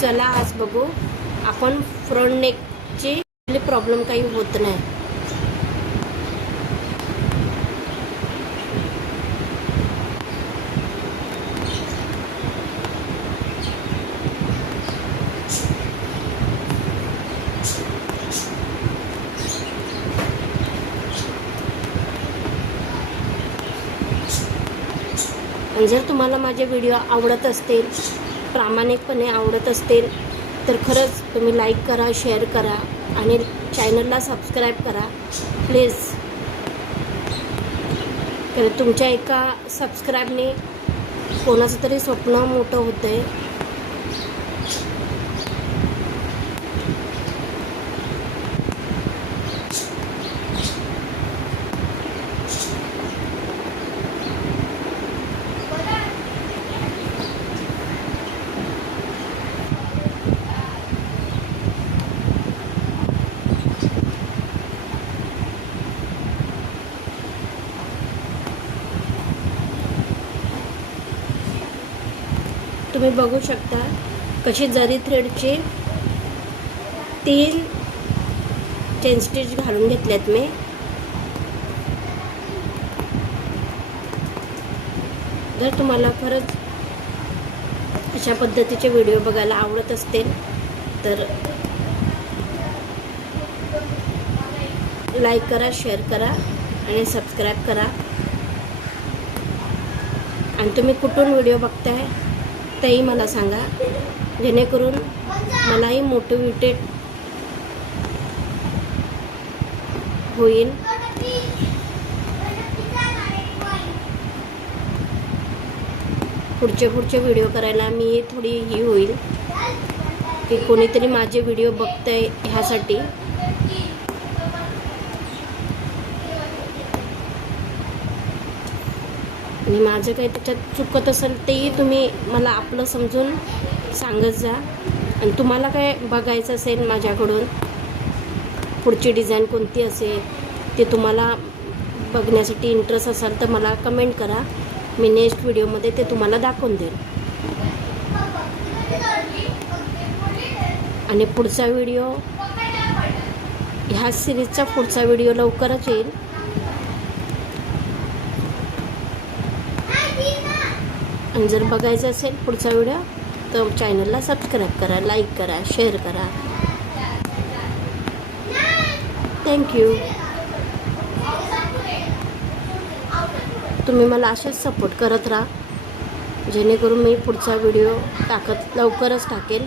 चला आज बघू आपण फ्रंट नेकचे प्रॉब्लेम काही होत नाही. आणि जर तुम्हाला माझे व्हिडिओ आवडत असतील, प्रामाणिकपणे आवडत असतील, तर खरंच तुम्ही लाईक करा, शेअर करा आणि चॅनलला सबस्क्राईब करा प्लीज. कारण तुमच्या एका सबस्क्राईबने कोणाचं तरी स्वप्न मोठं होतं आहे. तुम्ही बघू शकता कशी जरी थ्रेडचे 3 चेन स्टिच घालून घेतल्यात मी. जर तुम्हाला खरंच अशा पद्धतीचे व्हिडिओ बघायला आवडत असतील तर लाईक करा, शेअर करा आणि सबस्क्राईब करा. आणि तुम्ही कुठून व्हिडिओ बघताय तेही मला सांगा, जेणेकरून मलाही मोटिवेटेड होईल. पुढचे व्हिडिओ करायला मी थोडी ही होईल की कोणीतरी माझे व्हिडिओ बघतंय ह्यासाठी. आणि माझं काही त्याच्यात चुकत असेल तेही तुम्ही मला आपलं समजून सांगत जा. आणि तुम्हाला काय बघायचं असेल माझ्याकडून, पुढची डिझाईन कोणती असेल ते तुम्हाला बघण्यासाठी इंटरेस्ट असेल तर मला कमेंट करा. मी नेक्स्ट व्हिडिओमध्ये ते तुम्हाला दाखवून देईल. आणि पुढचा व्हिडिओ, ह्या सिरीजचा पुढचा व्हिडिओ लवकरच येईल. आणि जर बघायचं असेल पुढचा व्हिडिओ तर चॅनलला सबस्क्राईब करा, लाईक करा, शेअर करा. थँक्यू. तुम्ही मला असेच सपोर्ट करत राहा, जेणेकरून मी पुढचा व्हिडिओ लवकरच टाकेल.